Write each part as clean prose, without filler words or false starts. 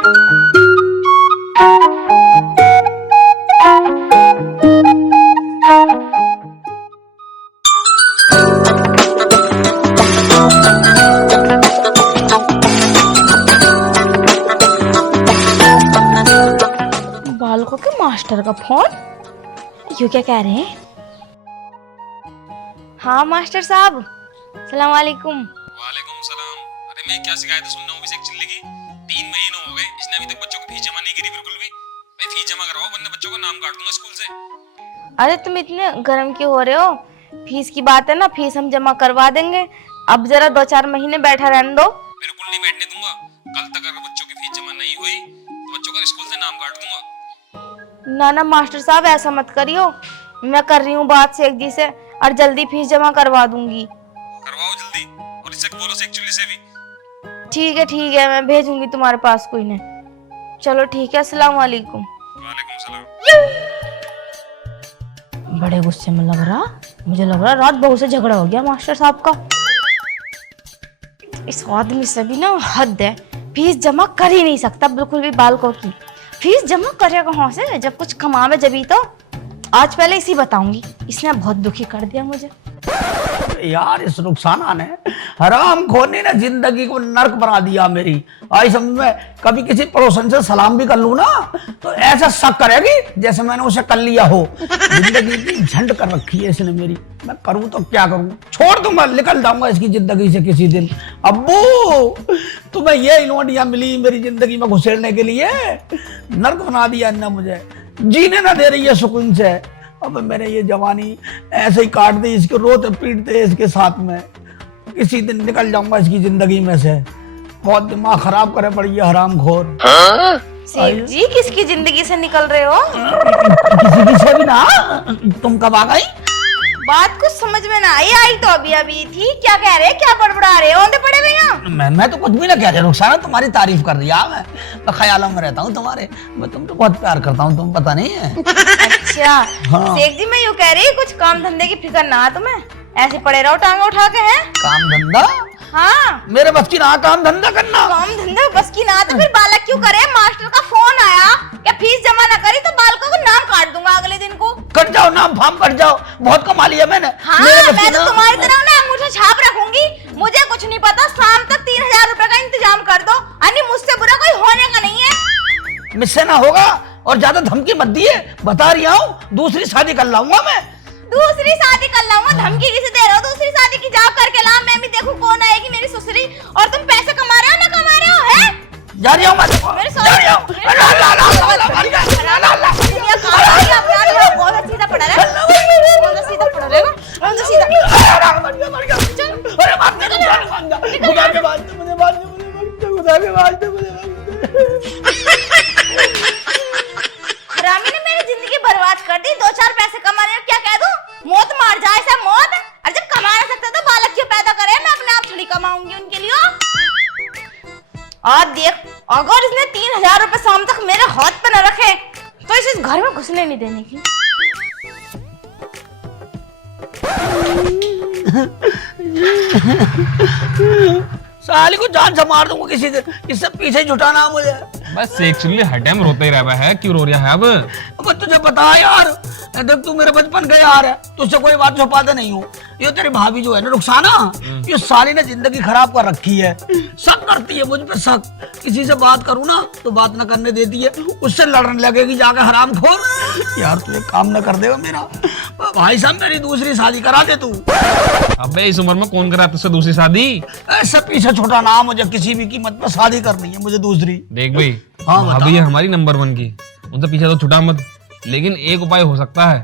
बालकों के मास्टर का फोन, यू क्या कह रहे हैं? हाँ मास्टर साहब, सलाम वालेकुम। वालेकुम सलाम। अरे मैं क्या शिकायत सुनना हूँ एक चिल्ले की। 3 महीने हो गए, इसने अभी तक बच्चों को फीस जमा नहीं करी बिल्कुल भी। भाई फीस जमा करवाओ वरना बच्चों का नाम काट दूंगा स्कूल से। अरे तुम इतने गर्म क्यों हो रहे हो? फीस की बात है ना, फीस हम जमा करवा देंगे। अब जरा 2-4 महीने बैठा रहने दो। बिल्कुल नहीं बैठने दूंगा। कल तक अगर बच्चों की फीस जमा नहीं हुई तो बच्चों का स्कूल से नाम काट दूंगा। ना ना मास्टर साहब, ऐसा मत करियो। मैं कर रही हूँ बात शेख जी से और जल्दी फीस जमा करवा दूंगी। करवाओ जल्दी, और इससे बोलो से एक्चुअली से भी। ठीक है, मैं भेजूंगी तुम्हारे पास कोई नहीं। चलो ठीक है, अस्सलाम वालेकुम। वालेकुम सलाम। बड़े गुस्से में लग रहा, मुझे लग रहा रात बहू से झगड़ा हो गया मास्टर साहब का। इस आदमी से भी ना हद है, फीस जमा कर ही नहीं सकता बिल्कुल भी। बालकों की फीस जमा करेगा कहाँ से जब कुछ कमावे जभी तो। आज पहले इसी बताऊंगी, इसने बहुत दुखी कर दिया मुझे। यार इस रुखसाना ने, हराम खोरनी ने जिंदगी को नर्क बना दिया मेरी। आई समझ में, कभी किसी पड़ोसन से सलाम भी कर लूं ना तो ऐसा शक करेगी जैसे मैंने उसे कर लिया हो। जिंदगी की झंड कर रखी है इसने मेरी। मैं करूं तो क्या करूं, छोड़ दूंगा, निकल जाऊंगा इसकी जिंदगी से किसी दिन। अब्बू तुम्हें ये इनोडिया मिली मेरी जिंदगी में घुसेड़ने के लिए, नर्क बना दिया ना, मुझे जीने ना दे रही है सुकून से। अब मैंने ये जवानी ऐसे ही काट दी, इसके रोते पीटते इसके साथ में। किसी दिन निकल जाऊंगा इसकी जिंदगी में से। बहुत दिमाग खराब करे पड़ी है हरामखोर। शेख जी किसकी जिंदगी से निकल रहे हो? किसी की से भी ना। तुम कब आ गई? बात कुछ समझ में ना आई तो अभी थी। क्या कह रहे, क्या बड़बड़ा रहे हो? पड़े हुए यहाँ। मैं तो कुछ भी ना कह रहा, रुखसाना तुम्हारी तारीफ कर दिया। मैं ख्यालों में रहता हूँ तुम्हारे, मैं तुमको बहुत प्यार करता हूँ, तुम पता नहीं है। अच्छा हाँ। शेख जी मैं यूँ कह रही, कुछ काम धंधे की फिक्र ना तुम्हें, ऐसे पड़े रहो टांगे उठा के। हैं काम धंधा? हाँ मेरे बस की ना काम धंधा करना। काम धंधा बस की ना तो फिर बालक क्यों करे? मास्टर का फोन आया क्या फीस जमा ना करी तो बालकों को नाम काट दूंगा अगले दिन को। कट जाओ, नाम फार्म कट जाओ, बहुत कमा लिया मैंने। हाँ मैं तो तुम्हारी तरह ना अंगूठा छाप रखूंगी। मुझे कुछ नहीं पता, शाम तक 3000 रुपए का इंतजाम कर दो। अन्य मुझसे बुरा कोई होने का नहीं है। मुझसे ना होगा, और ज्यादा धमकी मत दिए, बता रही हूँ दूसरी शादी कर लाऊंगा मैं। दूसरी शादी कर लाऊंगा? धमकी किसे दे रहे हो? दूसरी शादी की जाओ करके ला, मैं भी देखूं कौन आएगी मेरी ससुरी। और तुम पैसे कमा रहे हो ना कमा रहे हो? है जा रही हूँ मैं, जा रही हूँ। बहुत सीधा पड़ा रहा है, बहुत सीधा पड़ा रहेगा, बहुत सीधा। अरे मार दे, खुदा के वास्ते मुझे मार दे, खुदा के वास्ते मुझे मार दे। हरामी ने मेरी जिंदगी बर्बाद कर दी। 2-4 पैसे कमाने क्या कह दूं? मौत मार जाए ऐसा मौत। और जब कमा ना सकता तो बालक क्यों पैदा करे? मैं अपने आप थोड़ी कमाऊंगी उनके लिए। और देख, अगर इसने 3000 रुपए शाम तक मेरे हाथ पे न रखे तो इसे इस घर में घुसने नहीं देने की। साली को जान से मार दूंगा किसी दिन, इससे पीछे जुटाना मुझे। बस एक्चुअली हर टाइम रोता ही रहा है, क्यों रो रहा है अब? अब तुझे पता है यार, देख तू मेरे बचपन का यार है, तुझसे कोई बात छुपाते नहीं हूँ। ये तेरी भाभी जो है ना रुखसाना, ये साली ने जिंदगी खराब कर रखी है। शक करती है मुझ पे, शक। किसी से बात करूँ ना तो बात न करने देती है, उससे लड़ने लगेगी जाके हरामखोर। यार तू एक काम न कर देगा मेरा, भाई साहब मेरी दूसरी शादी करा दे तू। अबे इस उम्र में कौन करा तुझसे दूसरी शादी? ऐसा पीछे छोटा ना, मुझे किसी भी कीमत पर शादी करनी है, मुझे दूसरी। देख भाई, हाँ, भाभी है हमारी नंबर 1 की, उनसे पीछे तो छुटा मत। लेकिन एक उपाय हो सकता है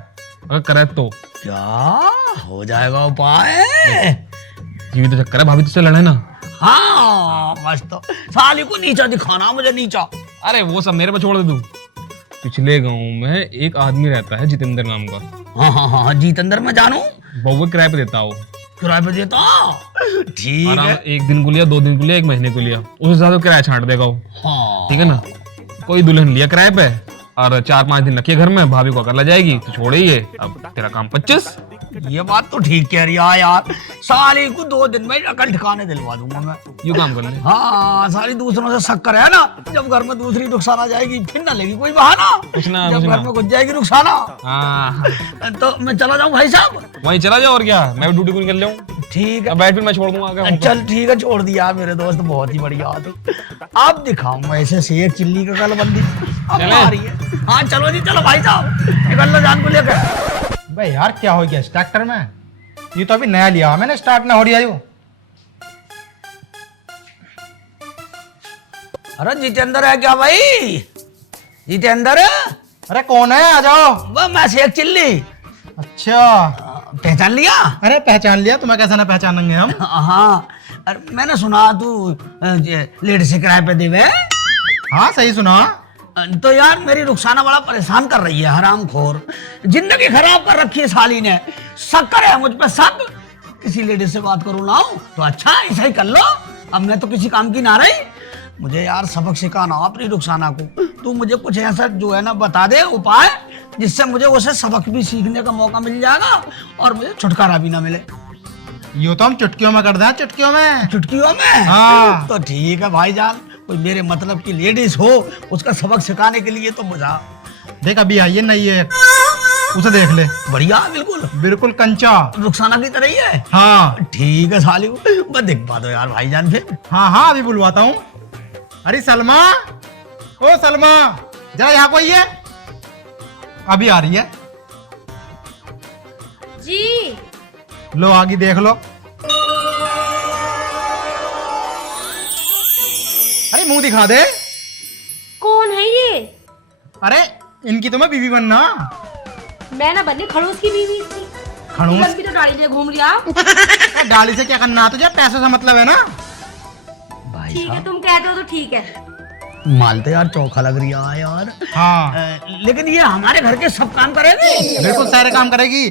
अगर करे तो। क्या हो जाएगा उपाय? ये भी तो चक्कर है, भाभी तुझसे लड़े ना। हाँ बस तो साली को नीचा दिखाना, मुझे नीचा। अरे वो सब मेरे पे छोड़ दे तू। पिछले गांव में एक आदमी रहता है जितेंद्र नाम का। हाँ जितेंद्र मैं जानू। बहु किराए पे देता हो। किराए पे देता? ठीक है। 1 दिन को लिया, 2 दिन को लिया, 1 महीने को लिया, उस हिसाब से किराया छांट देगा वो। हाँ ठीक है ना। कोई दुल्हन लिया किराए पे और 4-5 दिन रखिए घर में, भाभी को अगर ले जाएगी तो छोड़िए। अब तेरा काम 25। ये बात तो ठीक कह रही है यार, साली को 2 दिन में अकल ठिकाने दिलवा दूंगा मैं। यू काम कर ले। हाँ साली दूसरों से शक्कर है ना, जब घर में दूसरी रुखसाना जाएगी फिर ना लेगी कोई बहाना, जब घर में घुस जाएगी रुखसाना। हाँ तो मैं चला जाऊँ भाई साहब? वहीं चला जाओ और क्या, मैं भी ड्यूटी को निकल जाऊँ। ठीक है बैठ फिर मैं छोड़ दूंगा आगे। चल ठीक है, छोड़ दिया मेरे दोस्त, बहुत ही बढ़िया। तो अब दिखाऊंगा ऐसे शेख चिल्ली का कलबंदी अब चले? आ रही है। हाँ चलो जी, चलो भाई साहब निकल लो जान को लेकर। भाई यार क्या हो गया ट्रैक्टर में? ये तो अभी नया लिया मैंने, स्टार्ट ना हो रही है यो। अरे जितेंद्र है क्या भाई? जितेंद्र? अरे कौन है, आ जाओ। वह मैं शेख चिल्ली। अच्छा पहचान लिया? अरे पहचान लिया, तुम्हें कैसे ना पहचानेंगे हम। हाँ अरे मैंने सुना तू लेडी से किराए पे देवे। हाँ सही सुना। तो यार मेरी रुखसाना बड़ा परेशान कर रही है, हरामखोर, जिंदगी खराब कर रखी है साली ने। शक्कर है मुझ पे शक, किसी लेडी से बात करूँ ना तो अच्छा ऐसा ही कर लो, अब मैं तो किसी काम की ना रही। मुझे यार सबक सिखाना अपनी रुखसाना को, तू मुझे कुछ ऐसा जो है ना बता दे उपाय, जिससे मुझे उसे सबक भी सीखने का मौका मिल जाएगा और मुझे छुटकारा भी ना मिले। यो तो हम चुटकियों में कर दें, चुटकियों में। चुटकियों में? हाँ। तो ठीक है भाईजान, कोई मेरे मतलब की लेडीज हो उसका सबक सिखाने के लिए तो बुझा। देख अभी आई है नई है, उसे देख ले। बढ़िया, बिल्कुल बिल्कुल कंचा, रुखसाना की तरह ही है। हाँ ठीक है साली, बस दिखवा दो यार भाईजान फिर। हाँ हाँ अभी बुलवाता हूँ। अरे सलमा, ओ सलमा जरा यहाँ कोई है, अभी आ रही है। जी लो आगे देख लो। अरे मुंह दिखा दे। कौन है ये? अरे इनकी तो मैं बीवी बनना। मैं ना बननी खड़ूस की बीवी इसकी। खड़ूस? लंबी तो गाड़ी लिए घूम रही आप। डाली से क्या करना, तुझे पैसों से मतलब है ना। भाई ठीक है साहब तुम कहते हो तो ठीक है। माल तो यार चौखा लग रही है यार। हाँ लेकिन ये हमारे घर के सब काम करेगी? बिल्कुल सारे काम करेगी,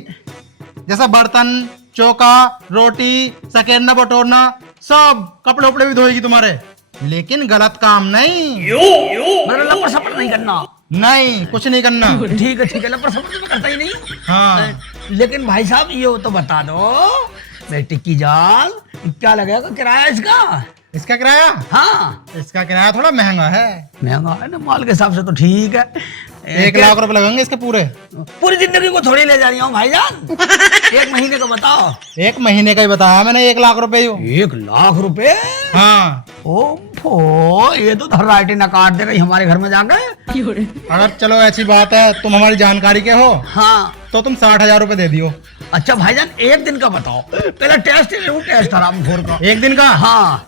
जैसा बर्तन, चौका, रोटी, सकेरना बटोरना, सब कपड़े उपड़े भी धोएगी तुम्हारे, लेकिन गलत काम नहीं। मेरा लपड़ सपड़ नहीं करना। नहीं कुछ नहीं करना। ठीक है लपड़ सपड़ तो मैं करता ही नहीं हूँ। हाँ लेकिन भाई साहब ये तो बता दो, मेरी टिक्की जाल क्या लगेगा किराया इसका? इसका किराया? हाँ इसका किराया थोड़ा महंगा है। महंगा है ना, माल के हिसाब से तो ठीक है। 1 लाख रुपए लगेंगे इसके पूरे। पूरी जिंदगी को थोड़ी ले जा रही हूँ भाईजान, 1 महीने का बताओ। 1 महीने का ही बताया मैंने, 1 लाख रुपए। 1 लाख रुपए? हाँ ओफो, ये तो धर्राइटी न काट देगा हमारे घर में जाकर। अगर चलो ऐसी बात है, तुम हमारी जानकारी के हो, हाँ तो तुम 60,000 रुपए दे दियो। अच्छा भाईजान 1 दिन का बताओ, पहले टेस्ट ले लूं, टेस्ट हरामखोर का। 1 दिन का? हाँ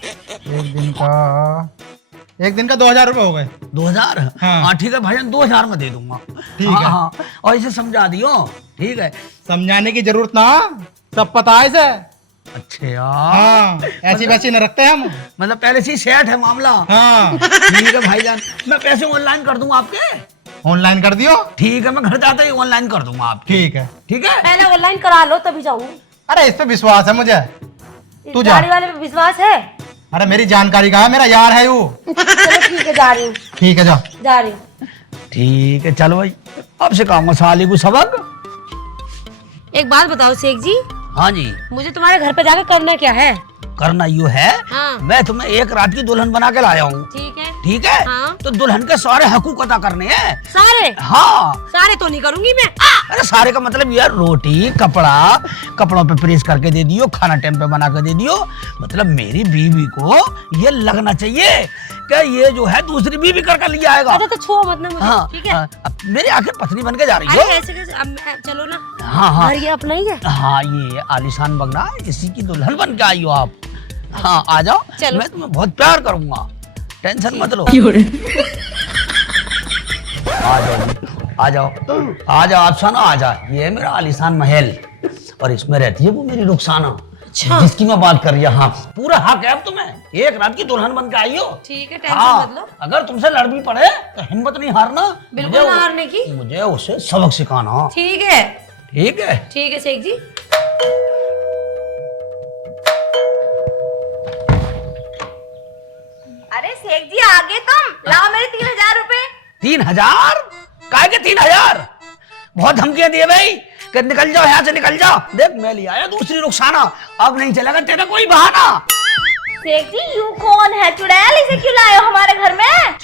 1 दिन का 2,000 रुपए हो गए। 2000? हाँ। हाँ ठीक है भाईजान, 2000 में दे दूंगा। ठीक हाँ, है। हाँ और इसे समझा दियो। ठीक है। समझाने की जरूरत ना, सब पता है इसे। अच्छा यार। हाँ ऐसी वैसी न रखते हम। मतलब पहले से ही सेट है मामला। हाँ ठीक है भाईजान, मैं पैसे ऑनलाइन कर दूंगा आपके। ऑनलाइन कर दियो। ठीक है, मैं घर जाते ही ऑनलाइन कर दूंगा आपके। ठीक है। ठीक है। पहले ऑनलाइन करा लो तभी जाऊँ। अरे इस पे विश्वास है मुझे। इस तू जा। गाड़ी वाले पे विश्वास है? अरे मेरी जानकारी का है, मेरा यार है वो। चलो ठीक है जा रही हूँ, ठीक है जा। जा रही हूँ। ठीक है चलो भाई, अब सिखाऊंगा साली को सबक। एक बात बताओ शेख जी, हाँ जी। मुझे तुम्हारे घर पे जाकर करना क्या है? करना यूँ है, हाँ। मैं तुम्हें 1 रात की दुल्हन बना के लाया हूँ। ठीक है। ठीक है। हाँ। तो दुल्हन के सारे हकूक अदा करने हैं। सारे? हाँ। सारे तो नहीं करूंगी मैं। अरे सारे का मतलब यार, रोटी कपड़ा, कपड़ों पे प्रेस करके दे दियो, खाना टाइम पे बना के दे दियो। मतलब मेरी बीवी को ये लगना चाहिए कि ये जो है दूसरी बीवी करके ले आएगा। अच्छा तो छुओ मत ना मुझे। हाँ, ठीक है। हाँ, अब मेरी आखिर पत्नी बन के जा रही अरे हो। ऐसे कैसे, अब चलो ना। हाँ हाँ घर ये अपना ही है। हाँ, ये आलीशान बंगला है, इसी की दुल्हन बन के आई हो आप। हाँ आ जाओ, चलो। मैं तुम्हें बहुत प्यार करूंगा, टेंशन मत लो। आ जाओ जी, आ जाओ आ जाओ, आप सुनो, आ जाओ। ये है मेरा आलीशान महल और इसमें रहती है वो मेरी रुखसाना, जिसकी मैं बात कर रही हूँ। हाँ पूरा हक है अब तुम्हें, 1 रात की दुल्हन बन के आई हो। ठीक है, टेंशन हाँ, मत लो। अगर तुमसे लड़ भी पड़े तो हिम्मत नहीं हारना। बिल्कुल ना हारने की। मुझे उसे सबक सिखाना। ठीक है। ठीक है। ठीक है शेख जी। अरे शेख जी आगे तुम लाओ मेरे 3000 रुपए। 3000? काय के 3000? बहुत धमकियां दिए भाई कि कि निकल जाओ यहाँ से, निकल जाओ। देख मैं ले आया दूसरी रुखसाना, अब नहीं चलेगा तेरा कोई बहाना। शेख जी यू कौन है? चुड़ैल, इसे क्यों लाए हो हमारे घर में?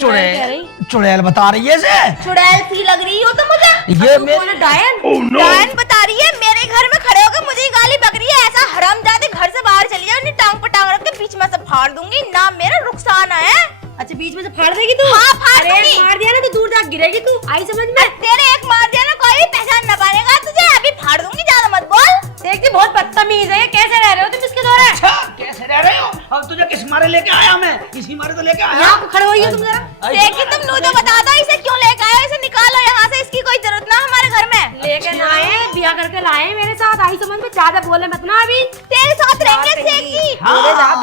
चुड़ैल बता रही है इसे। चुड़ैल सी लग रही हो तो मुझे। ये मेरे डायन डायन बता रही है, मेरे घर में खड़े होकर मुझे ही गाली बक रही है। ऐसा हरामजादी घर से बाहर चली जाओ, नहीं टांग पटांग रख के बीच में से फाड़ दूंगी। नाम मेरा रुखसाना है। अच्छा बीच में से फाड़ देगी तू? हाँ फाड़ अरे दूंगी। मार दिया ना तो दूर जाके गिरेगी तू, आई समझ में? तेरे एक मार दिया ना कोई भी पहचान न पाएगा तुझे। अभी फाड़ दूंगी, ज्यादा मत बोल। शेख जी बहुत बदतमीज है, कैसे रह रहे हो तुम इसके दौरे? अच्छा कैसे रह रहे हो? अब तुझे किस मारे लेके आया मैं? इसी मारे तो लेके आया। यहाँ पे खड़े होइए तुम जरा। शेख जी तुम तो बता दो इसे क्यों लेके आए हो? इसे निकालो यहाँ से, इसकी कोई जरूरत ना हमारे घर में। लेके ना आए, बिया करके लाए मेरे साथ, आई समझ में? ज्यादा बोले मत ना अभी। तेरे साथ रहेंगे शेख जी।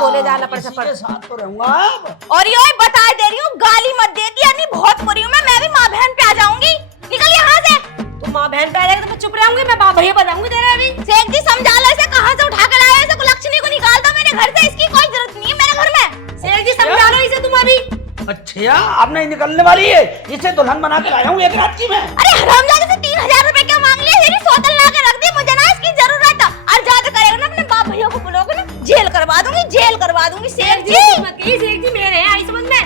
बोले जा लपड़ इसी सपड़। के साथ तो रहूंगा अब। और ये बता दे रही हूँ, गाली मत दे दिया, नहीं बहुत बुरी हूँ मैं भी माँ बहन पे आ जाऊंगी। निकल यहाँ से। तुम माँ बहन पे आ जाएगी तो मैं चुप रहूंगी, मैं बाप भैया बताऊंगी तेरे अभी। शेख जी समझा लो इसे, कहाँ से उठा कर लाए हो? इसे कुलक्षणी को निकाल दो मेरे घर से, इसकी कोई जरूरत नहीं है मेरे घर में। शेख जी समझा लो इसे तुम अभी। अच्छा अब नहीं निकलने वाली है, इसे दुल्हन बना के लाया हूँ एक रात की मैं। अरे हरामजादे से 3000 रुपए क्या मांग लिया? तेरी सौतन ला के रख दी, मुझे ना इसकी जरूरत है। और ज्यादा करेगा ना अपने बाप भैया को बुलाओगे ना, जेल करवा दूंगी, जेल करवा दूंगी। शेख जी मत कही, शेख जी मेरे हैं, आई समझ में?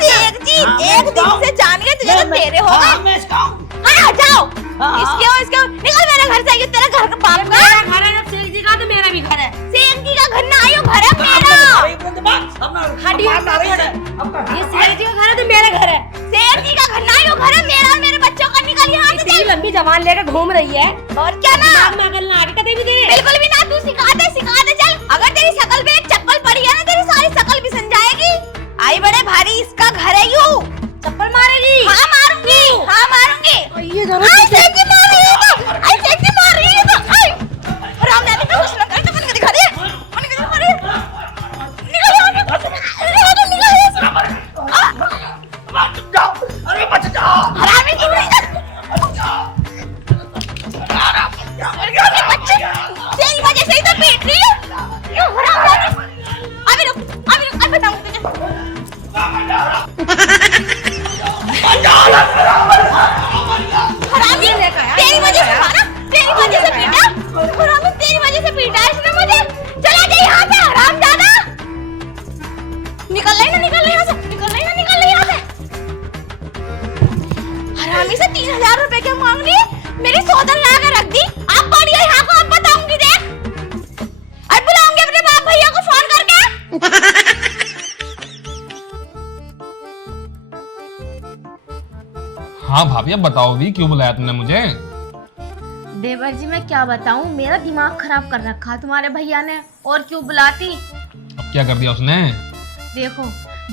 शेख जी एक दिन से जान गए तुझे तो तेरे होगा। हाँ, मैं इसका हूँ। हाँ जाओ, हाँ। इसके निकल मेरे घर से। ये तेरे घर का बाप का मेरा घर है, जब शेख जी का तो मेरा भी घर है। शेख जी का घर ना आयो, घर है मेरा। ये शेख जी का घर है तो मेरा घर है। शेख जी का घर ना आयो, घर है मेरा। मेरे बच्चों का निकल यहाँ से। इतनी लंबी जबान लेकर घूम रही है, और क्या ना? दिमाग में अकल ना आगे कभी भी तेरे। बिल्कुल भी ना, तू सिखा दे चल। अगर तेरी शकल पे एक चप्पल पड़ी है ना, तेरी सारी शकल भी सन जाएगी। आई बड़े भारी, इसका घर है यू। चप्पल मारेगी? हाँ मारूंगी, हाँ मारूंगी। ये दोनों आई शेख जी मार रही है तो, आई शेख जी मार रही है तो, आई हरामजादी पे कुछ ना करे तो बन के दिखा दे, बन के दिखा दे। निकल यहाँ से, निकल यहाँ से। अरे बच जाओ। हरामी की बुरी ये बच्चे तेरी वजह से ही तो पीट रही है। क्यों हरामजादी? अभी रुक, अब बताऊंगी तुझे। हरामी तेरी वजह से था ना, तेरी वजह से पीटा। हरामी तेरी वजह से पीटा इसने मुझे। चला जा यहाँ से हरामजादा। निकल ले ना, निकल ले यहाँ से, निकल ले ना, निकल ले यहाँ से। हरामी से 3000 रुपए क्या मांग लिए? मेरी सौदन ला के रख दी। आप पढ़िए यहाँ को, अब बताऊंगी देख। अब बुलाऊंगी अपने बाप भैया को फोन करके। हाँ भाभी अब बताओ भी क्यों बुलाया तुमने मुझे? देवर जी मैं क्या बताऊं, मेरा दिमाग खराब कर रखा तुम्हारे भैया ने। और क्यों बुलाती? अब क्या कर दिया उसने? देखो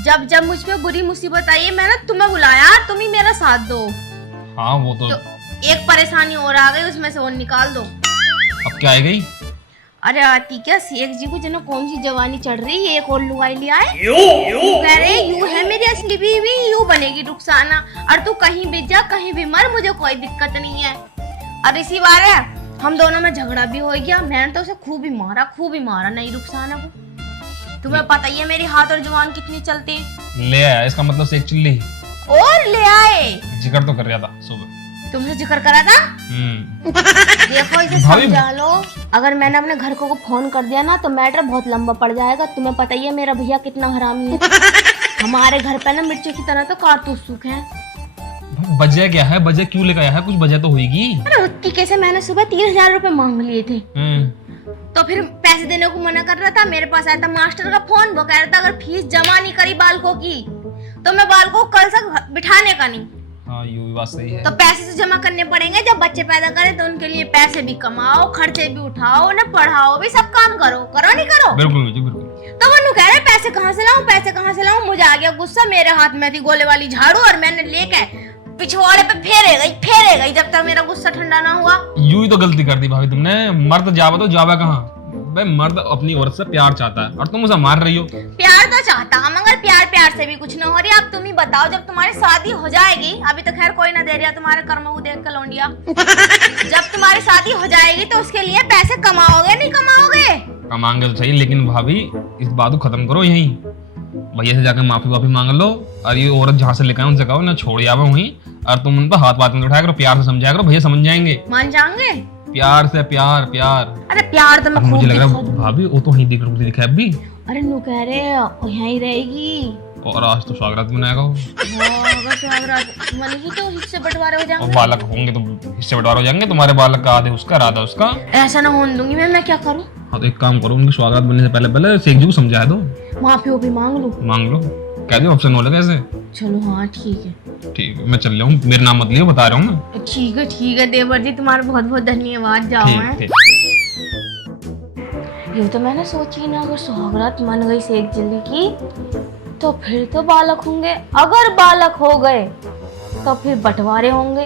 जब जब मुझ पे बुरी मुसीबत आई है, मैंने तुम्हें बुलाया, तुम ही मेरा साथ दो। हाँ वो तो एक परेशानी और आ गई, उसमें से वो निकाल दो। अब क्या आ गई? अरे आती क्या, शेख जी को जना कौन सी जवानी चढ़ रही है, एक और लुगाई लिया है। कह रहे यू है मेरी असली बीवी, यू बनेगी रुखसाना। और तू कहीं भी जा, कहीं भी मर, मुझे कोई दिक्कत नहीं है। और इसी बार है हम दोनों में झगड़ा भी हो गया। मैंने तो उसे खूब ही मारा नहीं रुखसाना को। तुम्हें पता ही है मेरी हाथ और जुबान कितनी चलती है। ले आया, इसका मतलब से एक चिल्ली और ले आए। जिक्र तो कर रहा था सुबह। तुमसे जिक्र करा था? देखो इसे समझा लो, अगर मैंने अपने घर को फोन कर दिया ना तो मैटर बहुत लंबा पड़ जाएगा। तुम्हें पता ही है मेरा भैया कितना हरामी है। हमारे घर पे ना मिर्ची की तरह तो कारतूस सूखे हैं। वजह क्या है? वजह क्यों लेकर आया है? कुछ वजह तो होगी। अरे उतनी कैसे, मैंने सुबह 3000 रुपए मांग लिए थे। तो फिर पैसे देने को मना कर रहा था। मेरे पास आया था मास्टर का फोन, वो कह रहा था अगर फीस जमा नहीं करी बालकों की तो मैं बालकों को कल तक बिठाने का नहीं। हाँ ये भी बात सही है। तो पैसे तो जमा करने पड़ेंगे, जब बच्चे पैदा करें तो उनके लिए पैसे भी कमाओ, खर्चे भी उठाओ, ना पढ़ाओ भी, सब काम करो नहीं करो? बिल्कुल जी बिल्कुल। तो वो कह रहे पैसे कहाँ से लाऊं, पैसे कहाँ से लाऊं। मुझे आ गया गुस्सा, मेरे हाथ में थी गोले वाली झाड़ू और मैंने लेके पिछवाड़े पे फेरे गई जब तक मेरा गुस्सा ठंडा ना हुआ। यूं ही तो गलती कर दी भाभी तुमने। मर्द जावा तो जावा कहाँ? भाई मर्द अपनी औरत से प्यार चाहता है और तुम उसे मार रही हो। प्यार तो चाहता हूं, मगर प्यार से भी कुछ न हो रही। अब तुम ही बताओ, जब तुम्हारी शादी हो जाएगी, अभी तो खैर कोई ना दे रहा तुम्हारे कर्मों को देख कर लौंडिया। जब तुम्हारी शादी हो जाएगी तो उसके लिए पैसे कमाओगे नहीं कमाओगे? कमाएंगे तो सही, लेकिन भाभी इस बात को खत्म करो यहीं। भैया से जाकर माफी मांग लो और ये औरत जहाँ से लेकर आए उनसे कहो ना छोड़ आवा वहीं, और तुम उन पर हाथ मत उठाया करो, प्यार से समझाया करो, भैया समझ जाएंगे। मान जाएंगे? प्यार से प्यार प्यार। अरे प्यार तो मैं अब खूब मुझे लग रहा दिखा है दूंगी। भाभी वो तो वहीं दिखा है अभी। अरे नु कह रहे हैं वो यहीं रहेगी। और आज तो स्वागत मनाएगा वो। अगर स्वागत मनेगी तो हिस्से बंटवारे हो और जाएंगे। बालक होंगे तो हिस्से बंटवारा हो जाएंगे, तुम्हारे बालक का आधे उसका आधा उसका। ऐसा ना होने दूंगी मैं क्या करूं? हाँ तो एक काम करो, उनके स्वागत बनने से पहले पहले शेख जी को समझा दो, माफी भी मांग लूं? मांग लो, कह दो ऑप्शन हो लगा ऐसे। चलो हाँ ठीक है। ठीक है मैं चल रहा हूँ, मेरा नाम मत लियो, बता रहा हूँ मैं। ठीक है देवर जी, तुम्हारा बहुत बहुत धन्यवाद। जाओ ठीक हैं। ठीक। ये तो मैंने सोची ना, अगर सुहागरात मन गई शेख जल्दी की तो फिर तो बालक होंगे, अगर बालक हो गए तो फिर बंटवारे होंगे,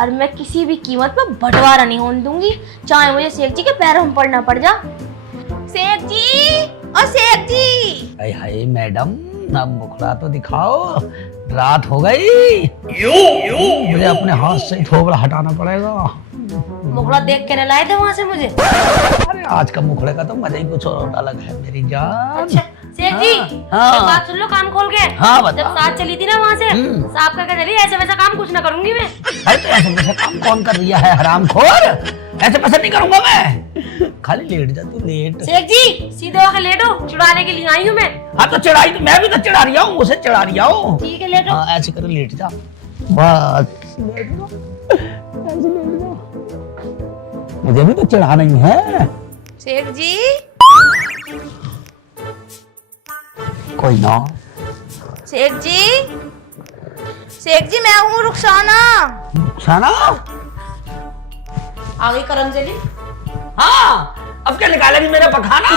और मैं किसी भी कीमत पर बंटवारा नहीं होने दूंगी, चाहे मुझे शेख जी के पैरों में पड़ना पड़ जा। शेख जी और शेख जी। हाय हाय मैडम, ना मुखड़ा तो दिखाओ, रात हो गई। मुझे अपने हाथ से थोबड़ा हटाना पड़ेगा। मुखड़ा देख के न लाए थे वहां से मुझे। अरे आज का मुखड़े का तो मजा ही कुछ और अलग है मेरी जान। अच्छा शेख जी, हाँ। एक बात सुन लो कान खोल के। हाँ, बता। जब साथ चली थी ना वहां से, साहब का चली ऐसे वैसा काम कुछ ना करूंगी मैं। अरे तो ऐसे वैसे काम कौन कर रही है हरामखोर? ऐसे पसंद नहीं करूंगा मैं। खाली लेट जा तू, लेट। शेख जी सीधे होकर लेटो, चुड़ाने के लिए आई हूँ मैं। हाँ तो चढ़ाई तो मैं भी तो चढ़ा रही हूँ, उसे चढ़ा रही हूँ। ठीक है लेटो। हाँ ऐसे कर, लेट जा बस, लेट जा, ऐसे लेट जा। मुझे भी तो चढ़ा नहीं है। शेख जी कोई ना। शेख जी, शेख जी मैं हूँ रुखसाना। रुखसाना? आ गई करमजली। हाँ अब क्या निकालेगी मेरा पखाना?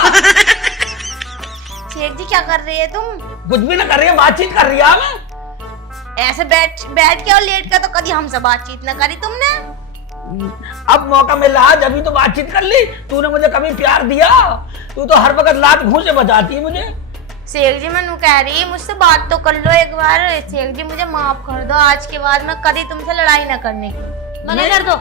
शेख जी क्या कर रही है तुम? कुछ भी ना कर रही है, बातचीत कर रही है। मैं ऐसे बैठ बैठ के और लेट के तो कभी हमसे बातचीत न करी तुमने। अब मौका मिल रहा जब भी तो बातचीत कर ली। तूने मुझे कभी प्यार दिया? तू तो हर वक्त लात घूंसे बजाती है मुझे। शेख जी मैं नू कह रही मुझसे बात तो कर लो एक बार। शेख जी मुझे माफ कर दो, आज के बाद मैं कभी तुमसे लड़ाई न करने की। मना कर दो।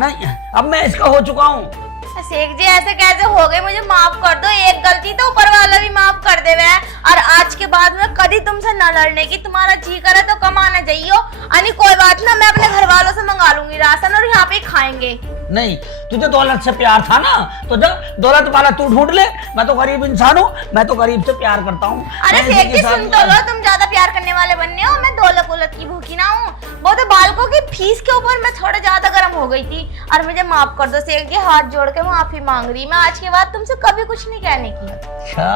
नहीं अब मैं इसका हो चुका हूँ। शेख जी ऐसे कैसे हो गए, मुझे माफ कर दो। एक गलती तो ऊपर वाला भी माफ कर दे वह। और आज के बाद में कभी तुमसे न लड़ने की। तुम्हारा जी करे तो कमाना चाहिए, यानी कोई बात ना, मैं अपने घर वालों से मंगा लूंगी राशन और यहाँ पे ही खाएंगे। नहीं तुझे दौलत से प्यार था ना, तो जब दौलत वाला तू ढूंढ ले। मैं तो गरीब इंसान हूँ, मैं तो गरीब से प्यार करता हूँ। अरे मैं शेख इसी जी के साथ- सुन तो लो, तुम ज्यादा प्यार करने वाले बनने हो। मैं दौलत उलत की भूखी ना हूँ। वो तो बालकों की फीस के ऊपर मैं थोड़ा ज्यादा गर्म हो गई थी। और मुझे माफ कर दो शेख जी, हाथ जोड़ के माफी मांग रही। मैं आज के बाद तुमसे कभी कुछ नहीं कहने की। अच्छा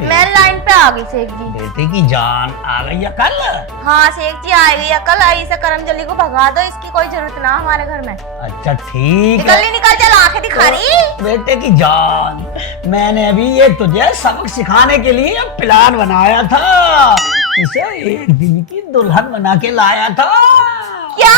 मैं लाइन पे आ गई शेख जी। बेटे की जान आ गई है कल। हाँ शेख जी आ गई अकल। इसे करमजली को भगा दो, इसकी कोई जरूरत ना हमारे घर में। अच्छा ठीक निकल है नहीं, निकल चल, आंखें दिखा रही। बेटे की जान, मैंने अभी ये तुझे सबक सिखाने के लिए प्लान बनाया था। इसे एक दिन की दुल्हन बना के लाया था। क्या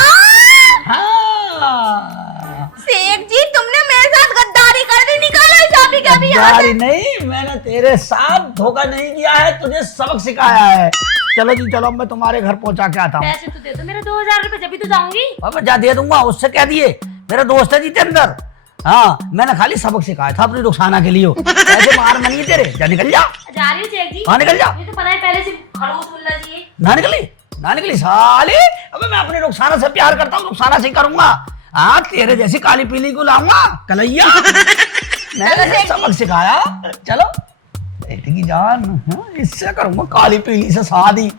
हाँ शेख जी तुमने मेरे साथ गद्दारी कर दी? निकालो इस आदमी के अभी यहाँ से। गद्दारी नहीं, मैंने तेरे साथ धोखा नहीं किया है, तुझे सबक सिखाया है। चलो जी चलो, मैं तुम्हारे घर पहुंचा के आता हूँ। पैसे तो दे दो मेरे 2000 रुपए, जब भी तो जाऊंगी। अब जा दे दूंगा, उससे कह दिए मेरा दोस्त है जितेंद्र। हाँ मैंने खाली सबक सिखाया था अपनी रुखसाना के लिए। ऐसे मार नहीं तेरे, जा निकल जा। जा रही हूँ शेख जी। हाँ निकल जा। मुझे तो पता है पहले से खड़ूस मुल्ला जी है। ना निकली, ना निकली साले। अबे मैं अपनी रुखसाना से प्यार करता हूँ, रुखसाना से ही करूंगा। हाँ तेरे जैसी काली पीली को लाऊंगा कलैया। मैंने सबक सिखाया। चलो बेटी की जान, हाँ, इससे करूंगा काली पीली से शादी।